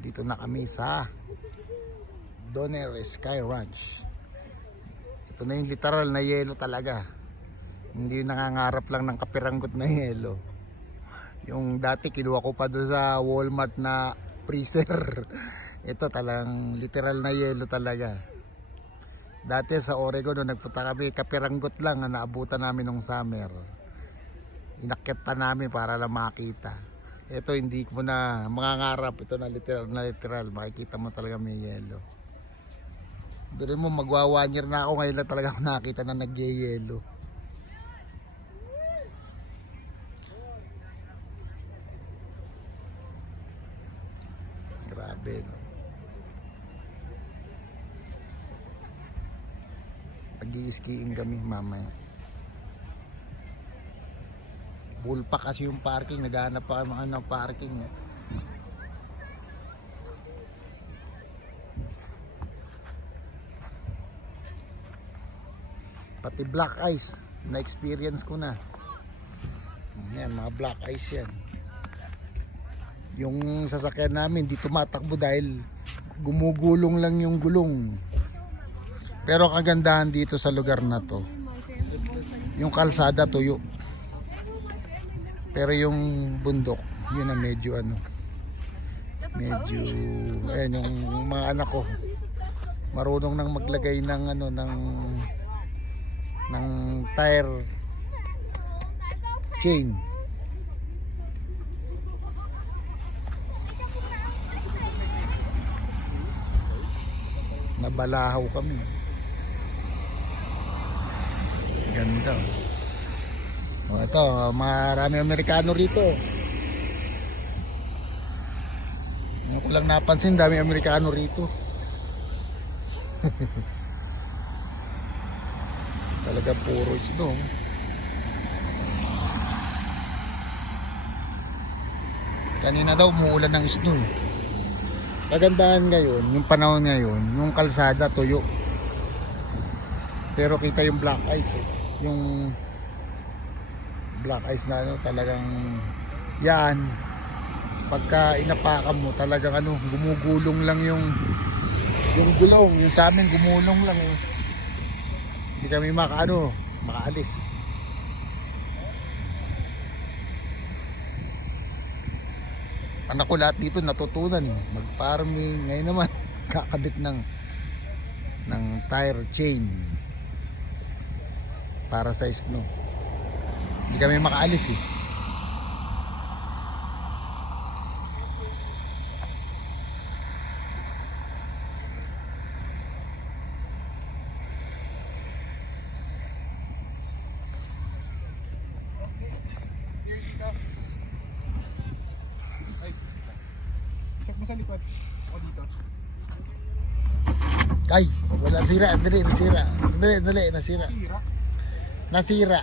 Dito na kami sa Donner Sky Ranch. Ito na yung literal na yelo talaga. Hindi nangangarap lang ng kapiranggot na yelo. Yung dati kinuha ko pa doon sa Walmart na freezer. Ito talagang literal na yelo talaga. Dati sa Oregon nung nagpunta kami, kapiranggot lang na naabutan namin nung summer. Inakyat pa namin para lang makita. Ito hindi mo na mangangarap. Ito na literal. Makikita mo talaga may yelo. Doon mo magwa 1 year na ako. Ngayon lang talaga ako nakita na nagyeyelo. Grabe, no? Pag-i-skiing kami mamaya. Full pa kasi yung parking. Naghahanap pa kami ng parking. Pati black ice na experience ko na. Yan, mga black ice yan. Yung sasakyan namin di tumatakbo dahil gumugulong lang yung gulong. Pero kagandahan dito sa lugar na to, yung kalsada tuyo. Pero yung bundok, yun na medyo ayan, yung mga anak ko marunong nang maglagay ng ng tire chain. Nabalahaw kami. Ganda. Ito, marami Amerikano rito. Ano ko lang napansin, dami Amerikano rito. Talaga puro snow. Kanina daw umuulan ng snow. Kagandahan ngayon, yung panahon ngayon, yung kalsada tuyo. Pero kita yung black ice, yung black ice na talagang yan. Pagka inapakan mo, talagang gumugulong lang yung gulong. Yung sa amin gumulong lang. Hindi kami makaalis. Anak ko lahat dito natutunan mag-farming. Ngayon naman kakabit ng tire chain para sa snow. Hindi kami makaalis Sa likod o dito. Ay, wala, nasira. Dali, nasira. Nasira.